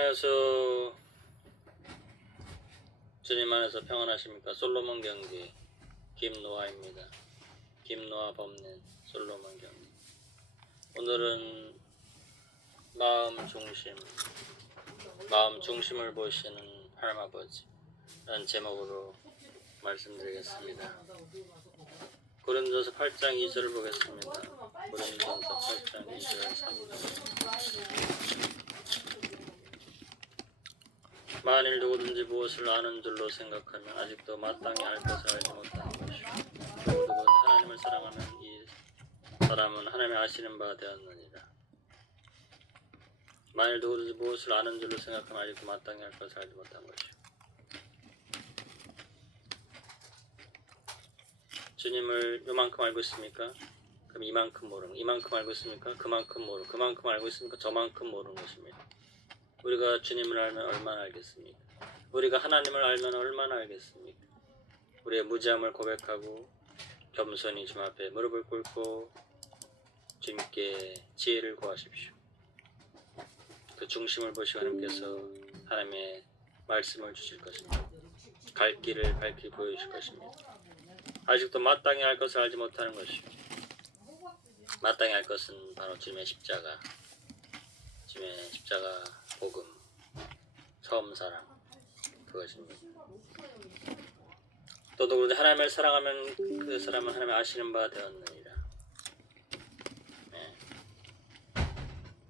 안녕하세요. 주님 안에서 평안하십니까? 솔로몬 경기 김노아입니다. 김노아 법낸 솔로몬 경기. 오늘은 마음 중심을 보시는 하나님 아버지 라는 제목으로 말씀드리겠습니다. 고린도서 8장 2절을 보겠습니다. 고린도서 8장 2절 3절. 만일 누구든지 무엇을 아는 줄로 생각하면 아직도 마땅히 알 것을 알지 못하는 것이요. 누구든지 하나님을 사랑하면 이 사람은 하나님의 아시는 바 되었느니라. 만일 누구든지 무엇을 아는 줄로 생각하면 아직도 마땅히 알 것을 알지 못한 것이요. 주님을 요만큼 알고 있습니까? 그럼 이만큼 모르는, 이만큼 알고 있습니까? 그만큼 모르는, 그만큼 알고 있습니까? 저만큼 모르는 것입니다. 우리가 주님을 알면 얼마나 알겠습니까? 우리가 하나님을 알면 얼마나 알겠습니까? 우리의 무지함을 고백하고 겸손히 주님 앞에 무릎을 꿇고 주님께 지혜를 구하십시오. 그 중심을 보시고 하나님께서 하나님의 말씀을 주실 것입니다. 갈 길을 밝히 보여주실 것입니다. 아직도 마땅히 알 것을 알지 못하는 것이요. 마땅히 알 것은 바로 주님의 십자가, 주님의 십자가 복음, 처음 사랑, 그것입니다. 또 누구든지 하나님을 사랑하면 그 사람은 하나님을 아시는 바 되었느니라. 네.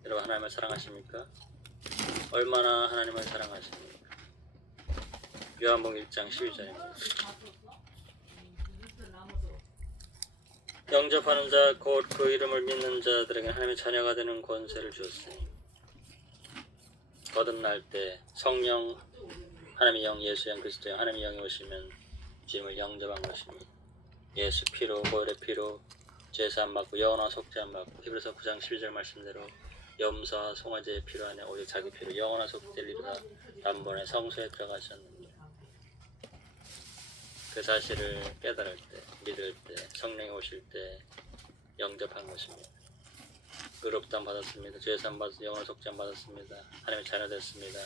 여러분 하나님을 사랑하십니까? 얼마나 하나님을 사랑하십니까? 요한복음 1장 12절입니다. 영접하는 자 곧 그 이름을 믿는 자들에게 하나님의 자녀가 되는 권세를 주었으니 거듭날 때 성령, 하나님의 영, 예수의 영, 그리스도의 영, 하나님의 영이 오시면 주님을 영접한 것입니다. 예수 피로, 보혈의 피로 제사함 받고 영원한 속죄함 받고 히브리서 9장 12절 말씀대로 염소와 송아지의 피로 안에 오직 자기 피로 영원한 속죄를 이루다 단번에 성소에 들어가셨느니라. 그 사실을 깨달을 때, 믿을 때, 성령이 오실 때 영접한 것입니다. 의롭다함 받았습니다. 죄사함 받았습니다. 영원한 속죄함 받았습니다. 하나님의 자녀 됐습니다.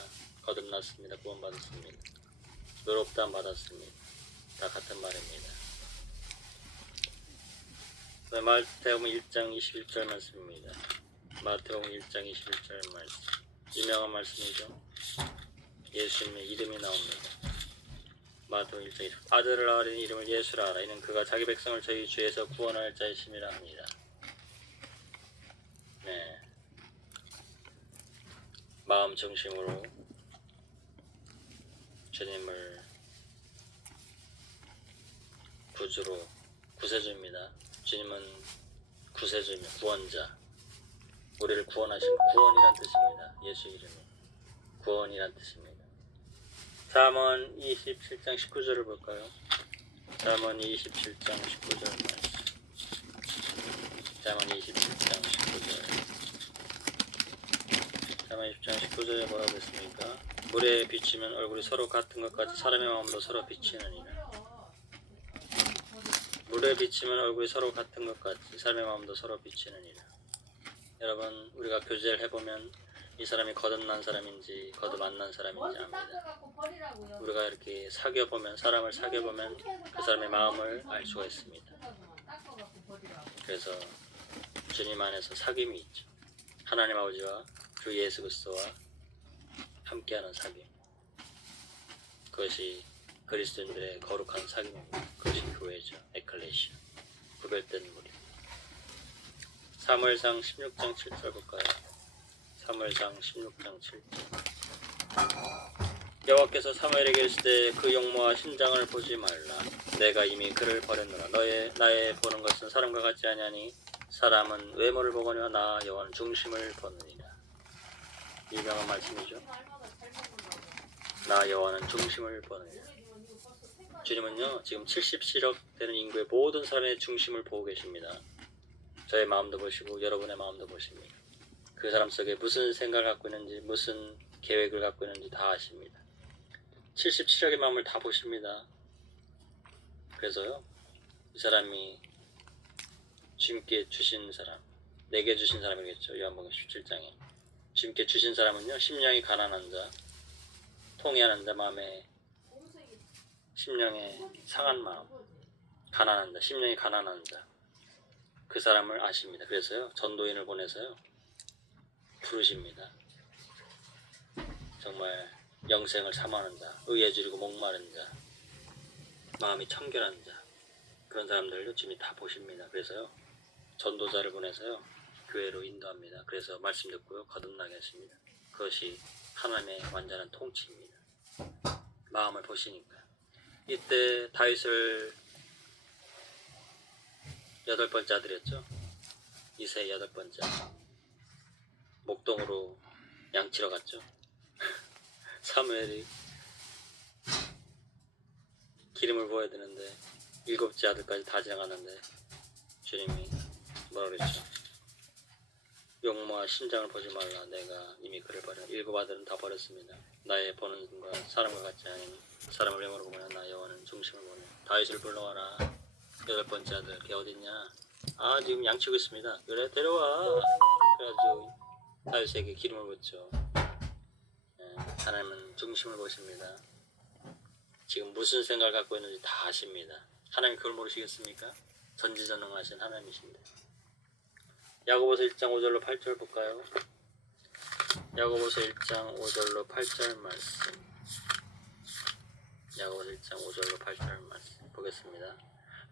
거듭났습니다. 구원 받았습니다. 의롭다함 받았습니다. 다 같은 말입니다. 마태복음 1장 21절 말씀입니다. 마태복음 1장 21절 말씀. 유명한 말씀이죠. 예수님의 이름이 나옵니다. 마태복음 1장 21절. 아들을 낳으리니 이름을 예수라 하라. 이는 그가 자기 백성을 저희 죄에서 구원할 자이심이라 합니다. 네. 마음 중심으로 주님을 구주로, 구세주입니다. 주님은 구세주입니다. 구원자. 우리를 구원하신 구원이란 뜻입니다. 예수 이름이 구원이란 뜻입니다. 잠언 27장 19절을 볼까요? 잠언 27장 19절 말씀. 잠언 27장 19절. 잠언 20장 19절에 뭐라고 했습니까? 물에 비치면 얼굴이 서로 같은 것 같이 사람의 마음도 서로 비치느니라. 물에 비치면 얼굴이 서로 같은 것 같이 사람의 마음도 서로 비치느니라. 여러분 우리가 교제를 해보면 이 사람이 거듭난 사람인지 거듭 안 난 사람인지 압니다. 우리가 이렇게 사귀어보면, 사람을 사귀어보면 그 사람의 마음을 알 수가 있습니다. 그래서 주님 안에서 사귐이 있죠. 하나님 아버지와 주 예수 그리스도와 함께하는 사귐. 그것이 그리스도인들의 거룩한 사귐입니다. 그것이 교회죠. 에클레시아. 구별된 무리. 사무엘상 16장 7절 볼까요? 사무엘상 16장 7절. 여호와께서 사무엘에게 이르시되 그 용모와 신장을 보지 말라. 내가 이미 그를 버렸노라. 나의 보는 것은 사람과 같지 아니하니 사람은 외모를 보거니와 나 여호와는 중심을 보느니라. 유명한 말씀이죠. 나 여호와는 중심을 보느니라. 주님은요 지금 77억 되는 인구의 모든 사람의 중심을 보고 계십니다. 저의 마음도 보시고 여러분의 마음도 보십니다. 그 사람 속에 무슨 생각을 갖고 있는지, 무슨 계획을 갖고 있는지 다 아십니다. 77억의 마음을 다 보십니다. 그래서요 이 사람이 주님께 주신 사람, 내게 주신 사람이겠죠. 요한복음 17장에 주님께 주신 사람은요, 심령이 가난한 자, 통회하는 자, 마음에 심령에 상한 마음, 가난한 자, 심령이 가난한 자, 그 사람을 아십니다. 그래서요, 전도인을 보내서요, 부르십니다. 정말 영생을 사모하는 자, 의에 줄이고 목마른 자, 마음이 청결한 자, 그런 사람들을 주님이 다 보십니다. 그래서요, 전도자를 보내서요, 교회로 인도합니다. 그래서 말씀 듣고요, 거듭나게 했습니다. 그것이 하나님의 완전한 통치입니다. 마음을 보시니까. 이때 다윗을 8번째 아들이었죠. 이세 8번째. 목동으로 양치러 갔죠. 사무엘이 기름을 부어야 되는데 7째 아들까지 다 지나갔는데 주님이 뭐라 그랬죠? 용모와 신장을 보지 말라. 내가 이미 그를 버려. 7 아들은 다 버렸습니다. 나의 보는 순간 사람과 같지 않으니 사람을 외모로 보면 나 여호와는 중심을 보네. 다윗을 불러와라. 8번째 아들 걔 어딨냐? 아 지금 양치고 있습니다. 그래 데려와. 그래가지고 다윗에게 기름을 붓죠. 하나님은 중심을 보십니다. 지금 무슨 생각을 갖고 있는지 다 아십니다. 하나님 그걸 모르시겠습니까? 전지전능하신 하나님이신데. 야고보서 1장 5절로 8절 볼까요? 야고보서 1장 5절로 8절 말씀. 야고보서 1장 5절로 8절 말씀 보겠습니다.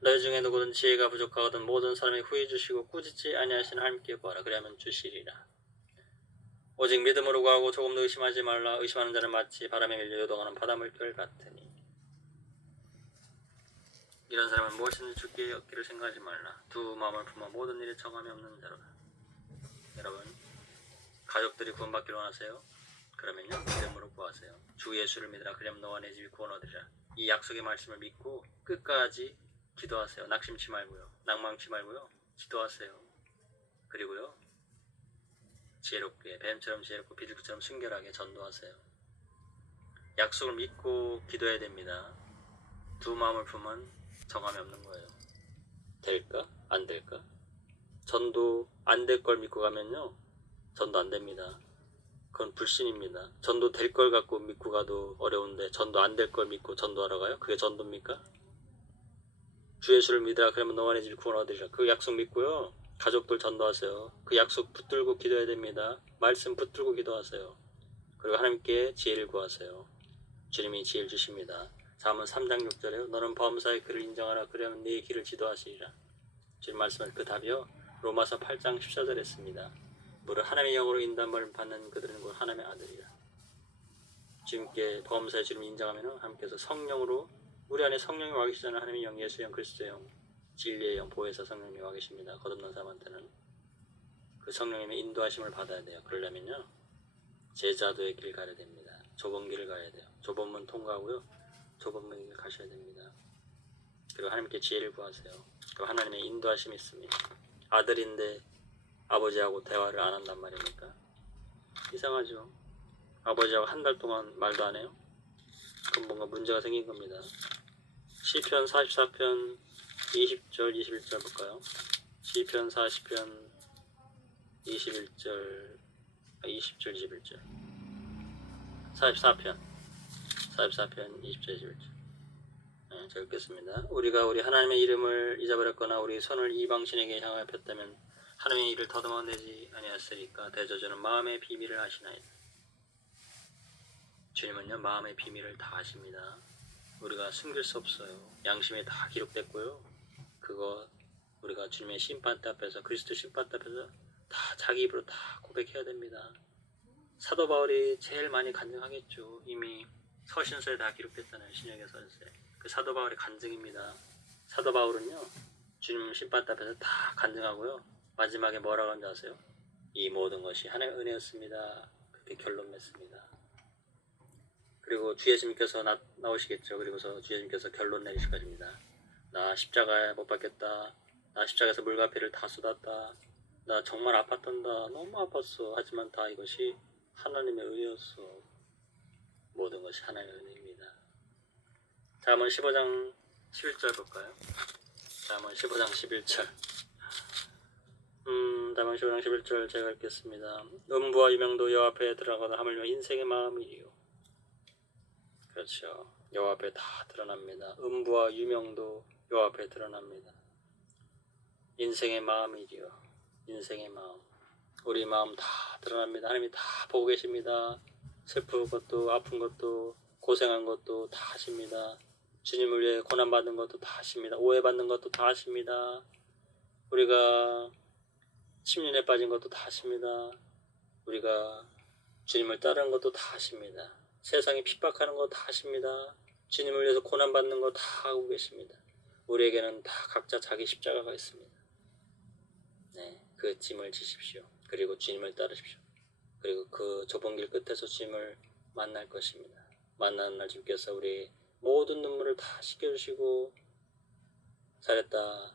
너희 중에 누구든 지혜가 부족하거든 모든 사람이 후히 주시고 꾸짖지 아니하시는 하나님께 구하라. 그리하면 주시리라. 오직 믿음으로 구하고 조금도 의심하지 말라. 의심하는 자는 마치 바람에 밀려 요동하는 바닷물결 같으니. 이런 사람은 무엇이든지 주께 얻기를 생각하지 말라. 두 마음을 품어 모든 일에 정함이 없는 자로다. 여러분, 가족들이 구원받기를 원하세요? 그러면요, 믿음으로 구하세요. 주 예수를 믿으라. 그러면 너와 내 집이 구원 얻으리라. 이 약속의 말씀을 믿고 끝까지 기도하세요. 낙심치 말고요. 낭망치 말고요. 기도하세요. 그리고요, 지혜롭게, 뱀처럼 지혜롭고 비둘기처럼 순결하게 전도하세요. 약속을 믿고 기도해야 됩니다. 두 마음을 품은 정함이 없는 거예요. 될까? 안 될까? 전도 안 될 걸 믿고 가면요, 전도 안 됩니다. 그건 불신입니다. 전도 될 걸 갖고 믿고 가도 어려운데 전도 안 될 걸 믿고 전도하러 가요? 그게 전도입니까? 주 예수를 믿으라. 그러면 너와 내 집이 구원 얻으리라. 그 약속 믿고요, 가족들 전도하세요. 그 약속 붙들고 기도해야 됩니다. 말씀 붙들고 기도하세요. 그리고 하나님께 지혜를 구하세요. 주님이 지혜를 주십니다. 잠언 3장 6절에요. 너는 범사의 그를 인정하라. 그러면 네 길을 지도하시리라. 주님 말씀을 그 답이요, 로마서 8장 14절에 했습니다. 무릇 하나님의 영으로 인도함을 받는 그들은 곧 하나님의 아들이라. 주님께 범사의 주님 인정하면 하나님께서 성령으로, 우리 안에 성령이 와 계시잖아요. 하나님의 영, 예수의 영, 그리스도의 영, 진리의 영, 보혜사 성령이 와 계십니다. 거듭난 사람한테는 그 성령님의 인도하심을 받아야 돼요. 그러려면요, 제자도의 길 가야 됩니다. 좁은 길을 가야 돼요. 좁은 문 통과하고요, 좁은 문 길 가셔야 됩니다. 그리고 하나님께 지혜를 구하세요. 그리고 하나님의 인도하심이 있습니다. 아들인데 아버지하고 대화를 안 한단 말입니까? 이상하죠? 아버지하고 한 달 동안 말도 안 해요? 그럼 뭔가 문제가 생긴 겁니다. 시편 44편 20절 21절 볼까요? 시편 40편 21절 20절 21절 44편 20절 21절. 자, 읽겠습니다. 우리가 우리 하나님의 이름을 잊어버렸거나 우리 손을 이방신에게 향하여 폈다면 하나님의 일을 더듬어내지 아니하였으리까. 대저주는 마음의 비밀을 아시나이다. 주님은요, 마음의 비밀을 다 아십니다. 우리가 숨길 수 없어요. 양심에 다 기록됐고요, 그거 우리가 주님의 심판대 앞에서, 그리스도 심판대 앞에서 다 자기 입으로 다 고백해야 됩니다. 사도 바울이 제일 많이 간증하겠죠. 이미 서신서에 다 기록됐잖아요. 신약의 서신서에. 그 사도 바울의 간증입니다. 사도 바울은요, 주님 심판대 앞에서 다 간증하고요, 마지막에 뭐라고 하는지 아세요? 이 모든 것이 하나님의 은혜였습니다. 그렇게 결론 냈습니다. 그리고 주 예수님께서 나오시겠죠. 그리고서 주 예수님께서 결론 내리실 것입니다. 나 십자가에 못 박혔다. 나 십자가에서 물과 피를 다 쏟았다. 나 정말 아팠단다. 너무 아팠어. 하지만 다 이것이 하나님의 은혜였어. 모든 것이 하나님의 은혜입니다. 잠언 15장 11절 볼까요? 잠언 15장 11절. 다만 15장 11절 제가 읽겠습니다. 음부와 유명도 여호와 앞에 들어가다 하물며 인생의 마음이요. 그렇죠. 여호와 앞에 다 드러납니다. 음부와 유명도 여호와 앞에 드러납니다. 인생의 마음이요. 인생의 마음. 우리 마음 다 드러납니다. 하나님이 다 보고 계십니다. 슬픈 것도 아픈 것도 고생한 것도 다 아십니다. 주님을 위해 고난받는 것도 다 아십니다. 오해받는 것도 다 아십니다. 우리가 침륜에 빠진 것도 다 아십니다. 우리가 주님을 따르는 것도 다 아십니다. 세상이 핍박하는 것 다 아십니다. 주님을 위해서 고난받는 거 다 하고 계십니다. 우리에게는 다 각자 자기 십자가가 있습니다. 네, 그 짐을 지십시오. 그리고 주님을 따르십시오. 그리고 그 좁은 길 끝에서 주님을 만날 것입니다. 만나는 날 주께서 우리 모든 눈물을 다 씻겨주시고 잘했다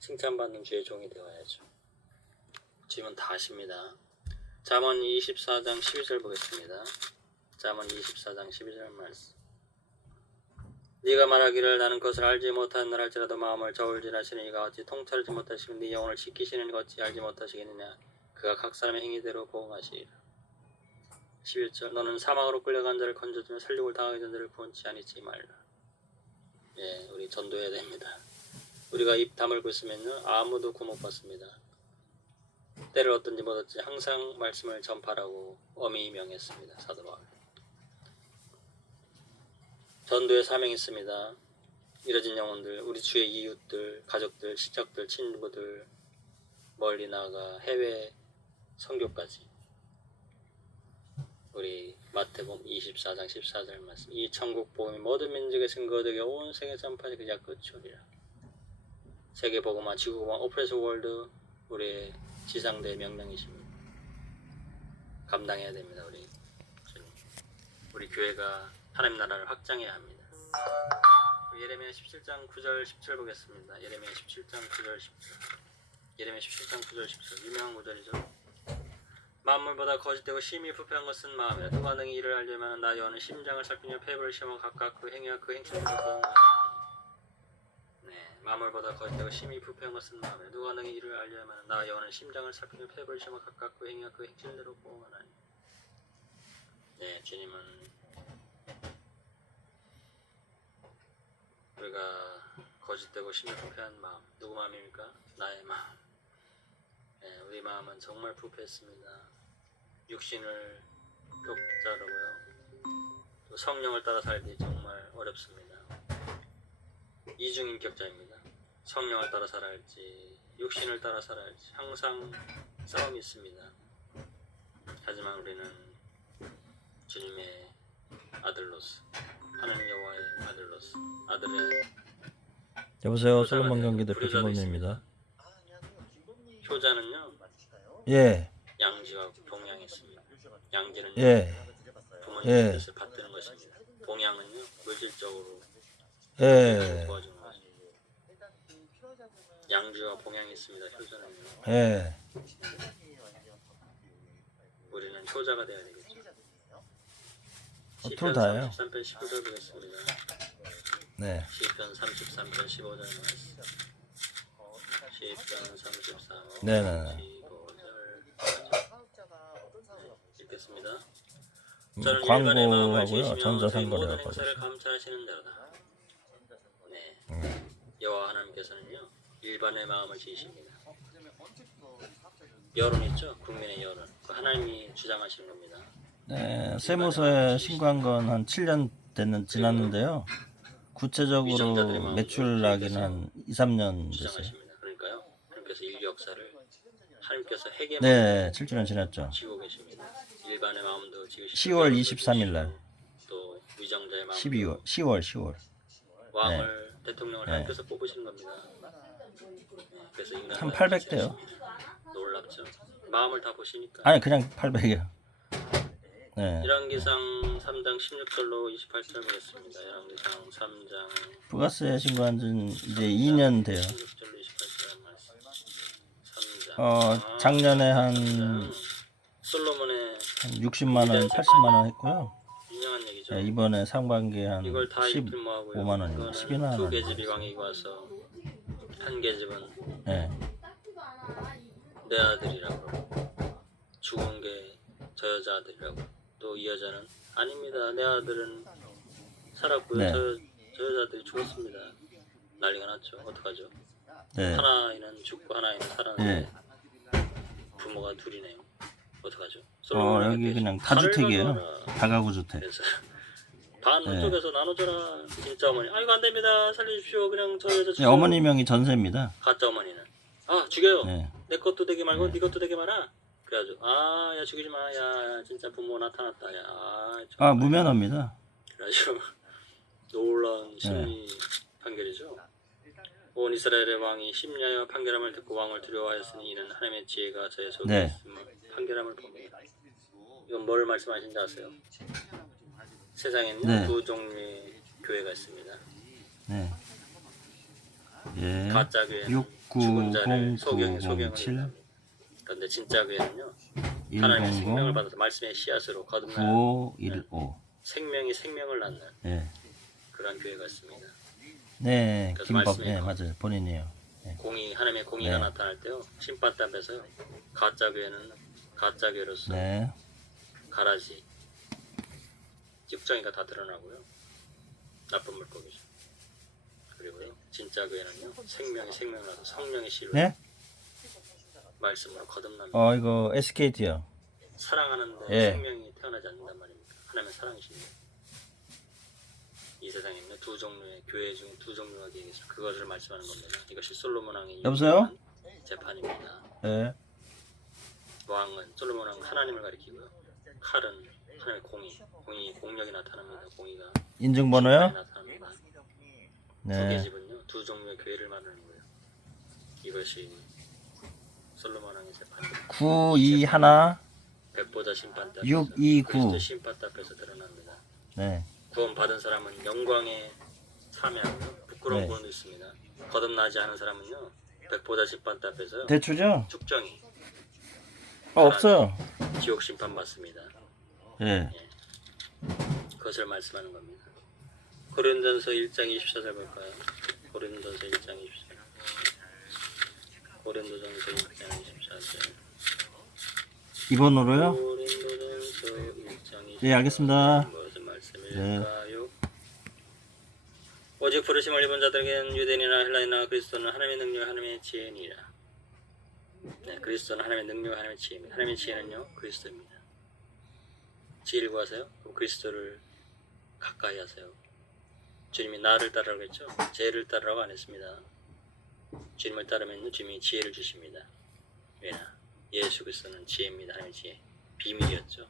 칭찬받는 주의 종이 되어야죠. 주님은 다 아십니다. 잠언 24장 12절 보겠습니다. 잠언 24장 12절 말씀. 네가 말하기를 나는 그것을 알지 못하는 할지라도 마음을 저울질하시는 이가 어찌 통찰하지 못하시고 네 영혼을 지키시는 이가 어찌 알지 못하시겠느냐. 그가 각 사람의 행위대로 보응하시리라. 11절 너는 사망으로 끌려간 자를 건져주며 살육을 당하게 된 자를 구원치 아니지 말라. 예, 우리 전도해야 됩니다. 우리가 입 다물고 있으면요 아무도 구못 받습니다. 때를 얻든지 못 얻든지 항상 말씀을 전파라고 엄히 명했습니다. 사도 바울. 전도의 사명이 있습니다. 잃어진 영혼들, 우리 주의 이웃들, 가족들, 친척들, 친구들, 멀리 나가 해외 선교까지. 우리 마태복음 24장 14절 말씀. 이 천국 복음이 모든 민족에 증거되게 온 세계 전파에 그자 끝이오리라. 세계 복음화, 지구 복음화, 오프레스 월드 우리의 지상대의 명령이십니다. 감당해야 됩니다. 우리 교회가 하나님 나라를 확장해야 합니다. 예레미야 17장 9절 10절 보겠습니다. 예레미야 17장 9절 10절. 예레미야 17장 9절 10절 유명한 구절이죠. 만물보다 거짓되고 심히 부패한 것은 마음이라. 누가 능히 이를 알려면 나 여호와는 심장을 살피며 폐부를 시험하고 각각 그 행위와 그 행실대로 보응하노니. 네, 만물보다 거짓되고 심히 부패한 것은 마음이라. 누가 능히 이를 알려면 나 여호와는 심장을 살피며 폐부를 시험하고 각각 그 행위와 그 행실대로 보응하노니. 네, 주님은 우리가 거짓되고 심히 부패한 마음, 누구 마음입니까? 나의 마음. 네, 우리 마음은 정말 부패했습니다. 육신을 독자라고요. 또 성령을 따라 살기 정말 어렵습니다. 이중인격자입니다. 성령을 따라 살아야 할지 육신을 따라 살아야 할지 항상 싸움이 있습니다. 하지만 우리는 주님의 아들로서 하나님 여호와의 아들로서 아들의 여보세요. 솔로몬 경기 대표 김범민입니다. 효자는요 예. 양지와 봉양했습니다. 양지는 예. 부모님의 뜻을 받드는 것입니다. 봉양은요 물질적으로 예. 도와주는 것입니다. 양지와 봉양이 있습니다. 효자는요. 예. 우리는 효자가 되어야 되겠죠. 둘 다예요. 33편 15절 보겠습니다. 네. 시편 33편 15절 말씀. 시편 33. 네네. 15절 읽겠습니다. 저는 광고하고요. 전자상거래하고. 행사를 감찰하시는 자로다. 네. 여호와 하나님께서는요 일반의 마음을 지으십니다. 여론 있죠? 국민의 여론. 하나님이 주장하시는 겁니다. 네. 세무서에 신고한 건 한 7년 지났는데요. 구체적으로 매출락이 한 2, 3년 됐어요. 주장하십니다. 그러니까요. 하나님께서 인류 역사를 하나님께서 해계 네, 7주년 지났죠. 지고 계십니다. 일반의 마음도 지으시고 10월 23일 날. 또 위정자의 마음 10월. 왕을 대통령을 하나님께서 뽑으시는 겁니다. 그래서 인간 한 800대요. 놀랍죠. 마음을 다 보시니까. 아니 그냥 800이요. 네. 열왕기상 3장 16절로 28절 보겠습니다. 열왕기상 3장 부가세에 신고한 지는 이제 2년 돼요. 16절로 28절 말씀. 3장. 작년에 한 솔로몬의 60만 원, 80만 원 했고요. 유명한 얘기죠. 네, 이번에 상반기에 한 이걸 다 15만 원입니다. 12만 원. 두 계집이 왕이 와서 한 계집은 네. 내 아들이라고, 죽은 게 저 여자 아들이라고. 또 이 여자는 아닙니다, 내 아들은 살았고요. 네. 저 여자들이 죽었습니다. 난리가 났죠. 어떡하죠? 네. 하나는 죽고 하나는 살았는데 네. 부모가 둘이네요. 어떡하죠? 여기 그냥 다주택이에요. 다가구 주택. 그래서 반 네. 쪽에서 나눠줘라. 진짜 어머니, 아이고 안 됩니다, 살려주십시오. 그냥 저 여자 네, 죽여요. 어머니 명의 전세입니다. 가짜 어머니는 죽여요. 네. 내 것도 되게 말고 네. 네 것도 되게 마라. 그래가지고 야 죽이지 마. 야 진짜 부모 나타났다. 무면허입니다. 그래가지고 놀라운 심리 판결이죠. 온 이스라엘의 왕이 심야여 판결함을 듣고 왕을 두려워하였으니 이는 하나님의 지혜가 저의 속에 네. 있음을 판결함을 봅니다. 이건 뭘 말씀하신지 아세요? 세상에는 네. 두 종류의 교회가 있습니다. 네. 예. 가짜 교회는 죽은 자를 소경을 690907 합니다. 그런데 진짜 교회는요, 하나님의 생명을 100 받아서 말씀의 씨앗으로 거듭나는 9515. 생명이 생명을 낳는 네. 그런 교회가 있습니다. 네. 그래서 김법. 말씀이 네, 맞아요. 본인이에요. 네. 하나님의 공의가 네. 나타날 때요, 심판대 앞에서요, 가짜 교회는 가짜 교회로서 네. 가라지, 육정이가 다 드러나고요, 나쁜 물고기죠. 그리고요, 진짜 교회는요, 생명이 생명을 낳아서 성령의 씨로 네? 말씀으로 거듭납니다. 이거 SKT요. 사랑하는데 예. 생명이 태어나지 않는단 말입니다. 하나님의 사랑이십니다. 이 세상에는 두 종류의 교회 중 두 종류가 계시죠. 그것을 말씀하는 겁니다. 이것이 솔로몬 왕의 여보세요? 재판입니다. 네. 왕은, 솔로몬 왕은 하나님을 가리키고요, 칼은 하나님의 공력이 나타납니다. 공의가 인증번호요? 나타납니다. 두 네. 계집은요, 두 종류의 교회를 말하는 거예요. 이것이 솔로몬 왕의 재판입니다. 921 백보자 심판대 앞에서, 629. 그리스도 심판대 앞에서 드러납니다. 네. 구원 받은 사람은 영광에 참여하고요, 부끄러운 네. 구원도 있습니다. 거듭나지 않은 사람은요, 백보자 심판대 앞에서 대추죠? 축정이, 없어요. 지옥 심판 받습니다. 예. 그것을 말씀하는 겁니다. 고린도전서 1장 24절 볼까요? 고린도전서 1장 24절. 고린도전서 1장 24절. 이번으로요? 고린도전서 1장 24절. 네, 알겠습니다. 무슨 말씀일까요? 오직 부르심을 입은 자들에게는 유대인이나 헬라인이나 그리스도는 하나님의 능력, 하나님의 지혜니라. 네, 그리스도는 하나님의 능력, 하나님의 지혜입니다. 하나님의 지혜는요, 그리스도입니다. 지혜를 구하세요. 그럼 그리스도를 가까이 하세요. 주님이 나를 따르라고 했죠. 죄를 따르라고 안 했습니다. 주님을 따르면 주님이 지혜를 주십니다. 왜냐? 예수 그리스도는 지혜입니다. 하나님의 지혜. 비밀이었죠.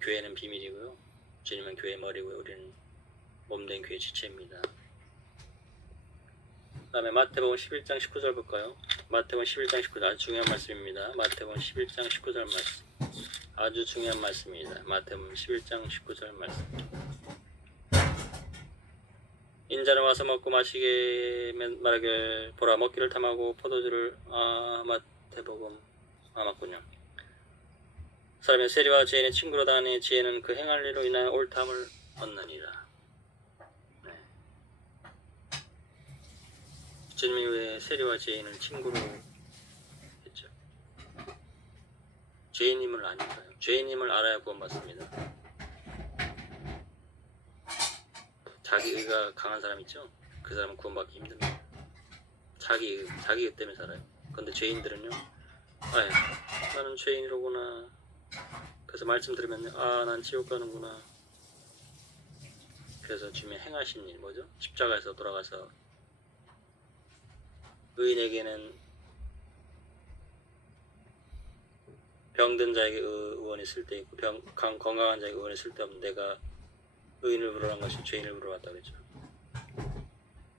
교회는 비밀이고요, 주님은 교회의 머리고요, 우리는 몸된 교회 지체입니다. 그 다음에 마태복음 11장 19절 볼까요? 마태복음 11장 19절 아주 중요한 말씀입니다. 마태복음 11장 19절 말씀, 아주 중요한 말씀입니다. 마태복음 11장 19절 말씀. 인자는 와서 먹고 마시게 말하길, 보라 먹기를 탐하고 포도주를 마태복음 맞군요. 사람의 세리와 죄인의 친구로 다니 지혜는 그 행할 일로 인하여 옳다함을 얻느니라. 네. 주님이 왜 세리와 죄인을 친구로 했죠? 죄인임을 아니까요. 죄인임을 알아야 구원받습니다. 자기가 강한 사람 있죠? 그 사람은 구원받기 힘듭니다. 자기 의 때문에 살아요. 그런데 죄인들은요, 나는 죄인이로구나. 그래서 말씀 들으면요, 난 지옥 가는구나. 그래서 주님이 행하신 일 뭐죠? 십자가에서 돌아가서 의인에게는 병든 자에게 의원이 쓸데있고 건강한 자에게 의원이 쓸데없는, 내가 의인을 부르는 것이 죄인을 부르러 왔다고 했죠.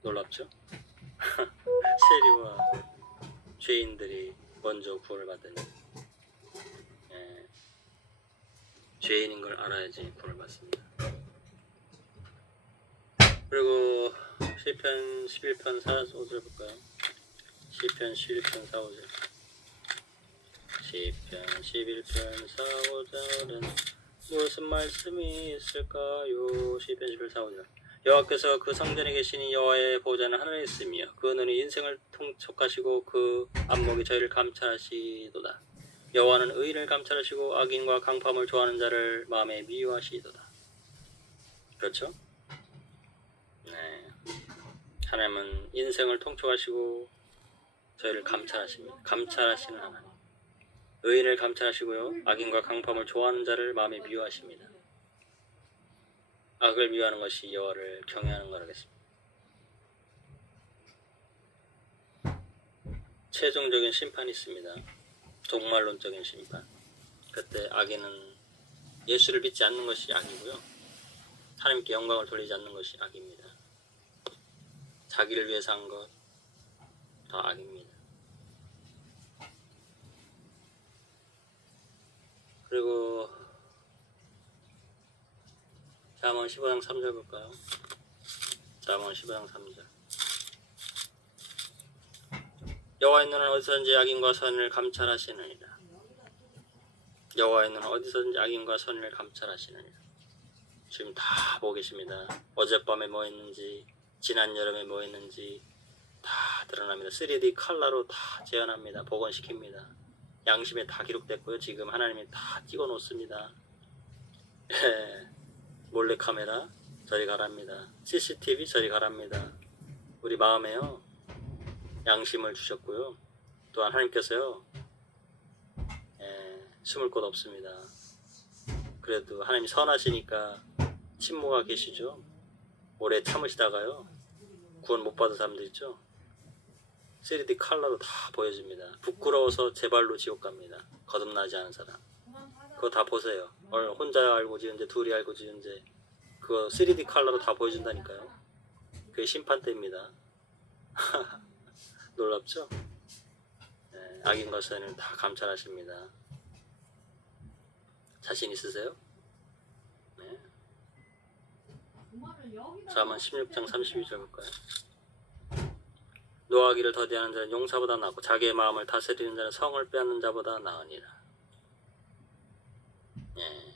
놀랍죠? 세리와 죄인들이 먼저 구원을 받으니, 죄인인 걸 알아야지 구원을 받습니다. 그리고 시편 11편 4, 5절 볼까요? 시편 11편 4, 5절. 시편 11편 4, 5절은 무슨 말씀이 있을까요? 시편 11편 4, 5절. 여호와께서 그 성전에 계시니 여호와의 보좌는 하늘에 있으며 그 눈이 인생을 통촉하시고 그 안목이 저희를 감찰하시도다. 여호와는 의인을 감찰하시고 악인과 강포함을 좋아하는 자를 마음에 미워하시도다. 그렇죠? 네. 하나님은 인생을 통촉하시고 저희를 감찰하십니다. 감찰하시는 하나님. 의인을 감찰하시고요. 악인과 강포함을 좋아하는 자를 마음에 미워하십니다. 악을 미워하는 것이 여호와를 경외하는 거라겠습니다. 최종적인 심판이 있습니다. 종말론적인 심판. 그때 악인은 예수를 믿지 않는 것이 악이고요. 하나님께 영광을 돌리지 않는 것이 악입니다. 자기를 위해서 한 것 더 악입니다. 그리고 잠언 15장 3절 볼까요? 잠언 15장 3절. 여호와의 눈은 어디서든지 악인과 선을 감찰하시느니라. 여호와의 눈은 어디서든지 악인과 선을 감찰하시느니라. 지금 다 보고 계십니다. 어젯밤에 뭐 했는지, 지난 여름에 뭐 했는지 다 드러납니다. 3D 칼라로 다 재현합니다. 복원시킵니다. 양심에 다 기록됐고요. 지금 하나님이 다 찍어 놓습니다. 몰래카메라 저리 가랍니다. CCTV 저리 가랍니다. 우리 마음에요. 양심을 주셨고요. 또한 하나님께서요. 숨을 곳 없습니다. 그래도 하나님이 선하시니까 침묵하고 계시죠. 오래 참으시다가요. 구원 못 받은 사람들 있죠. 3D 칼라로 다 보여줍니다. 부끄러워서 제 발로 지옥 갑니다. 거듭나지 않은 사람. 그거 다 보세요. 혼자 알고 지은데 둘이 알고 지은데 그거 3D 칼라로 다 보여준다니까요. 그게 심판 때입니다. 놀랍죠? 네, 악인과 선을 다 감찰하십니다. 자신 있으세요? 네. 잠언 16장 32절 볼까요? 노하기를 더디하는 자는 용사보다 낫고 자기의 마음을 다스리는 자는 성을 빼앗는 자보다 나으니라. 예.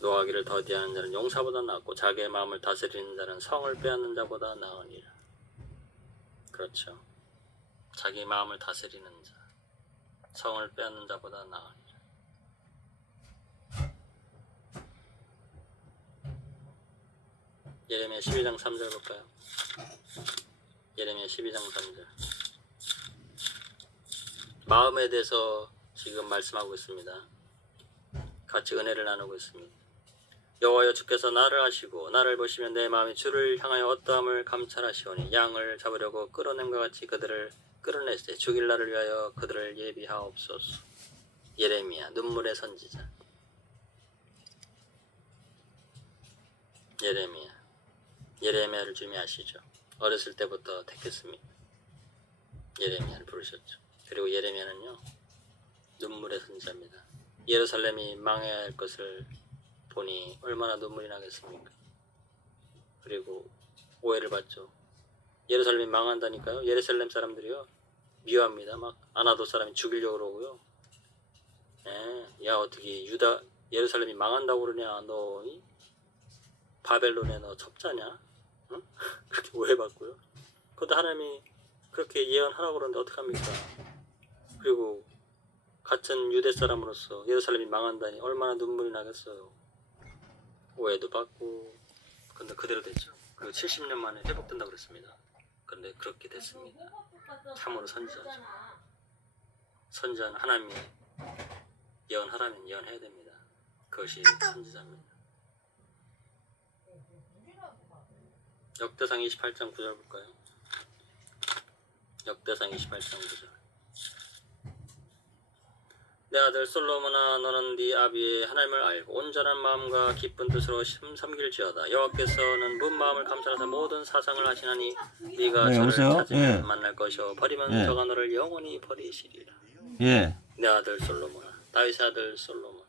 노하기를 더디하는 자는 용사보다 낫고 자기의 마음을 다스리는 자는 성을 빼앗는 자보다 나으니라. 그렇죠. 자기 마음을 다스리는 자, 성을 빼앗는 자보다 나으니라. 예레미야 12장 3절 볼까요? 예레미야 12장 3절. 마음에 대해서 지금 말씀하고 있습니다. 같이 은혜를 나누고 있습니다. 여호와여 주께서 나를 아시고 나를 보시면 내 마음이 주를 향하여 어떠함을 감찰하시오니 양을 잡으려고 끌어낸것 같이 그들을 끌어내시되 죽일 날을 위하여 그들을 예비하옵소서. 예레미야 눈물의 선지자. 예레미야를 주님이 아시죠. 어렸을 때부터 택했습니다. 예레미야를 부르셨죠. 그리고 예레미야는요 눈물의 선지자입니다. 예루살렘이 망해야 할 것을 보니 얼마나 눈물이 나겠습니까? 그리고 오해를 받죠. 예루살렘이 망한다니까요. 예루살렘 사람들이요 미워합니다. 막 아나도 사람이 죽이려고 그러고요. 야 어떻게 예루살렘이 망한다고 그러냐. 너 바벨론에 너 첩자냐? 응? 그렇게 오해받고요. 그것도 하나님이 그렇게 예언하라고 그러는데 어떡합니까? 그리고 같은 유대 사람으로서 예루살렘이 망한다니 얼마나 눈물이 나겠어요. 오해도 받고. 근데 그대로 됐죠. 그리고 70년 만에 회복된다고 그랬습니다. 그런데 그렇게 됐습니다. 참으로 선지자죠. 선지자는 하나님이 예언하라면 예언해야 됩니다. 그것이 선지자입니다. 역대상 28장 9절 볼까요? 역대상 28장 9절. 내 아들 솔로몬아 너는 네 아비의 하나님을 알고 온전한 마음과 기쁜 뜻으로 섬길지어다. 여호와께서는 문 마음을 감찰하사 모든 사상을 하시나니 네가 저를 찾으면 만날 것이요 버리면 저가 너를 영원히 버리시리라. 내 아들 솔로몬아 다윗의 아들 솔로몬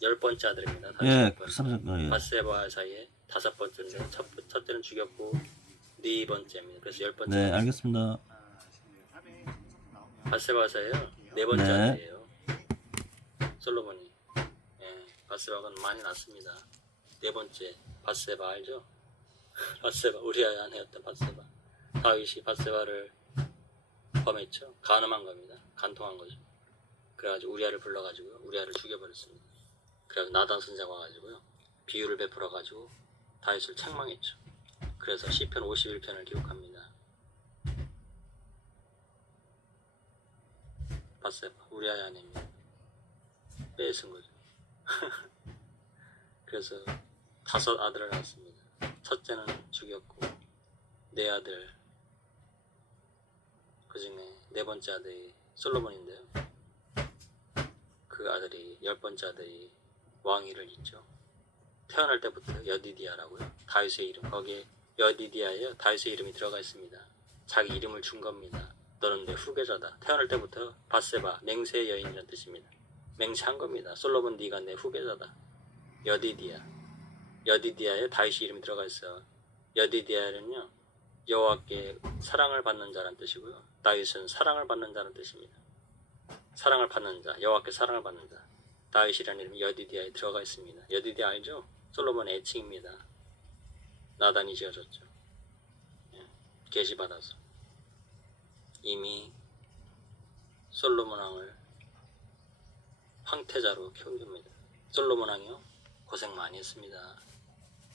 10번째 아들입니다. 다윗의 밧세바 사이에 5번째인데 첫째는 죽였고 4번째입니다. 그래서 10번째. 네, 알겠습니다. 밧세바 사이에요. 4번째 아들이에요. 솔로몬이. 밧세바가 많이 낳습니다. 4번째 밧세바 알죠? 밧세바 우리아의 아내였던 밧세바. 다윗이 밧세바를 범했죠. 간음한 겁니다. 간통한 거죠. 그래가지고 우리아를 불러가지고 우리아를 죽여버렸습니다. 그래서 나단 선지자가 와가지고요 비유를 베풀어가지고 다윗을 책망했죠. 그래서 시편 51편을 기록합니다. 밧세바 우리아의 아내입니다. 빼앗은 거죠. 그래서 5 아들을 낳았습니다. 첫째는 죽였고 4 아들, 그 중에 4번째 아들이 솔로몬인데요. 그 아들이 10번째 아들이 왕위를 잇죠. 태어날 때부터 여디디아라고요. 다윗의 이름, 거기에 여디디아에 다윗의 이름이 들어가 있습니다. 자기 이름을 준 겁니다. 너는 내 후계자다. 태어날 때부터 밧세바, 맹세의 여인이라는 뜻입니다. 맹세한 겁니다. 솔로몬 네가 내 후계자다. 여디디아, 여디디아에 다윗의 이름이 들어가 있어요. 여디디아는요 여호와께 사랑을 받는 자란 뜻이고요. 다윗은 사랑을 받는 자란 뜻입니다. 사랑을 받는 자, 여호와께 사랑을 받는 자. 다윗이라는 이름이 여디디아에 들어가 있습니다. 여디디아 알죠? 솔로몬의 애칭입니다. 나단이 지어줬죠. 계시받아서 이미 솔로몬 왕을 황태자로 키웁니다. 솔로몬 왕이요 고생 많이 했습니다.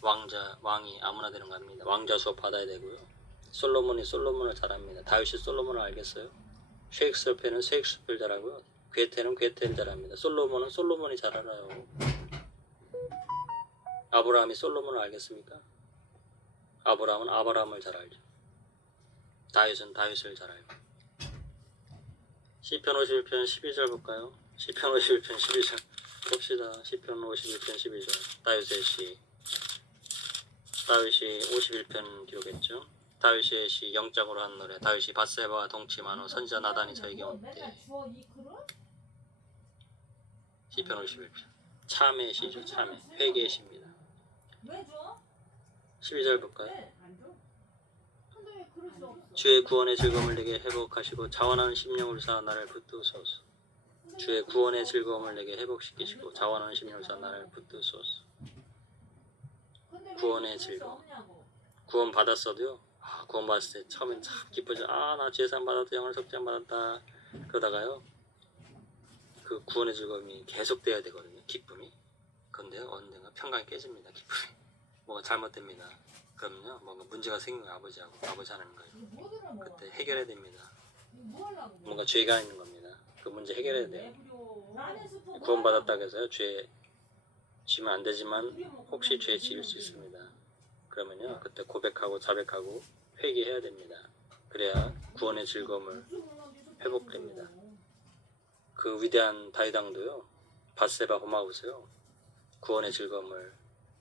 왕이 아무나 되는 거 아닙니다. 왕자 수업 받아야 되고요. 솔로몬이 솔로몬을 잘합니다. 다윗이 솔로몬을 알겠어요? 셰익스피어는 셰익스피어를 잘하고요. 괴테는 괴테를 잘합니다. 솔로몬은 솔로몬이 잘 알아요. 아브라함이 솔로몬을 알겠습니까? 아브라함은 아브라함을 잘 알죠. 다윗은 다윗을 잘 알고. 시편 51편 12절 볼까요? 시편 51편 12절 봅시다. 시편 51편 12절 다윗의 시. 다윗이 51편 기록했죠. 다윗의 시 영적으로 한 노래. 다윗이 밧세바와 동침한 후 선지자 나단이 저에게 온 때. 시편 51편 참회의 시죠. 참회 회개의 시입니다. 12절 볼까요? 주의 구원의 즐거움을 내게 회복하시고 자원하는 심령을 쌓아 나를 붙드소서. 주의 구원의 즐거움을 내게 회복시키시고 자원하는 심령을 쌓아 나를 붙드소서. 구원의 즐거움. 구원 받았어도요. 구원 받았을 때 처음엔 참 기쁘죠. 나 죄사함 받았다. 영원한 속죄함 받았다. 그러다가요. 그 구원의 즐거움이 계속돼야 되거든요. 기쁨이. 그런데요. 언젠가 평강이 깨집니다. 기쁨이. 뭐가 잘못됩니다. 그러면요. 뭔가 문제가 생긴 거예요. 아버지 하는 거예요. 그때 해결해야 됩니다. 뭔가 죄가 있는 겁니다. 그 문제 해결해야 돼요. 구원 받았다고 해서요. 죄 지면 안 되지만 혹시 죄 지을 수 있습니다. 그러면요. 그때 고백하고 자백하고 회개해야 됩니다. 그래야 구원의 즐거움을 회복됩니다. 그 위대한 다윗 왕도요. 밧세바 홈하우스요. 구원의 즐거움을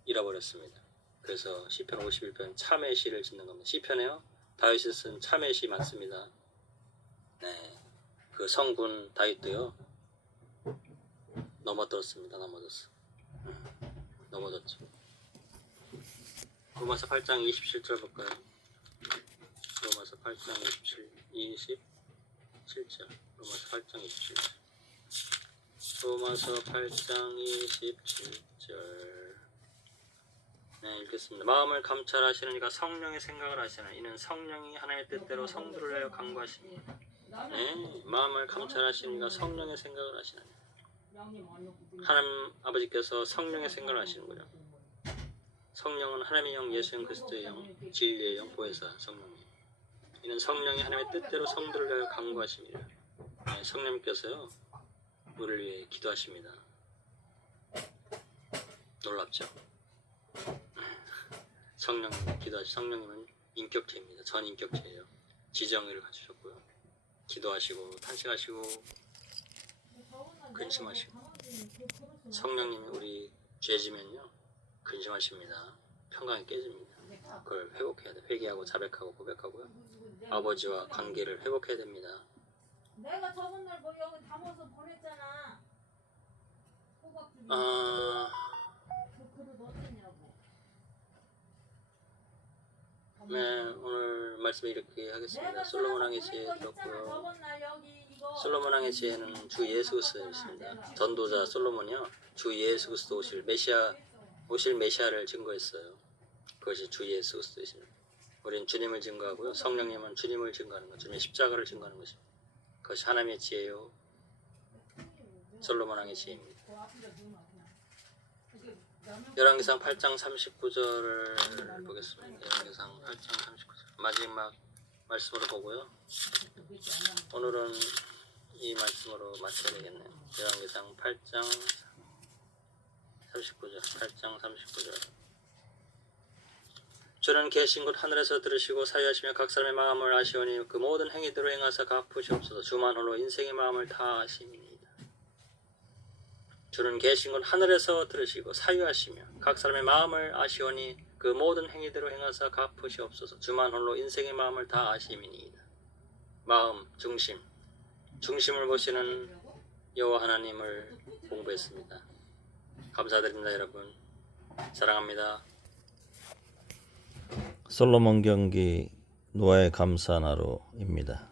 잃어버렸습니다. 그래서 시편 51편 참회 시를 짓는 겁니다. 시편에요. 다윗이 쓴 참회 시 많습니다. 네, 그 성군 다윗도요. 넘어졌습니다. 넘어졌죠. 로마서 8장 27절 볼까요? 로마서 8장 27절. 로마서 8장 27절. 로마서 8장 27절. 네, 읽겠습니다. 마음을 감찰하시는 이가 성령의 생각을 하시나 이는 성령이 하나님의 뜻대로 성도를 하여 강구하십니다. 네, 마음을 감찰하시는 이가 성령의 생각을 하시나. 하나님 아버지께서 성령의 생각을 하시는 거죠. 성령은 하나님의 영, 예수님 그리스도의 영, 진리의 영, 보혜사 성령님. 이는 성령이 하나님의 뜻대로 성도를 하여 강구하십니다. 네, 성령님께서요 우리를 위해 기도하십니다. 놀랍죠? 성령님 기도하시. 성령님은 인격체입니다. 전인격체예요. 지정의를 갖추셨고요. 기도하시고 탄식하시고 근심하시고. 성령님이 우리 죄지면요 근심하십니다. 평강이 깨집니다. 그걸 회복해야 돼. 회개하고 자백하고 고백하고요. 아버지와 관계를 회복해야 됩니다. 내가 저번 날 뭐 여기 담아서 보냈잖아. 호박죽이. 그 그릇 어땠냐고. 네, 오늘 말씀 이렇게 하겠습니다. 솔로몬 왕의 지혜 들었고요. 저번 날 여기 이거. 솔로몬 왕의 지혜는 주 예수 그리스도였습니다. 전도자 솔로몬이요 주 예수 그리스도 오실 메시아를 증거했어요. 그것이 주 예수 그리스도이십니다. 우리는 주님을 증거하고요. 성령님은 주님을 증거하는 것, 주님의 십자가를 증거하는 것입니다. 그것이 하나님의 지혜요. 솔로몬 왕의 지혜입니다. 열왕기상 8장 39절을 보겠습니다. 열왕기상 8장 39절 마지막 말씀으로 보고요. 오늘은 이 말씀으로 마쳐야 되겠네요. 열왕기상 8장 39절 8장 39절 주는 계신 곳 하늘에서 들으시고 사유하시며 각 사람의 마음을 아시오니 그 모든 행위대로 행하사 갚으시옵소서. 주만 홀로 인생의 마음을 다 아심이니이다. 주는 계신 곳 하늘에서 들으시고 사유하시며 각 사람의 마음을 아시오니 그 모든 행위대로 행하사 갚으시옵소서. 주만 홀로 인생의 마음을 다 아심이니이다. 마음, 중심을 보시는 여호와 하나님을 공부했습니다. 감사드립니다, 여러분. 사랑합니다. 솔로몬 경기 노아의 감사 나루입니다.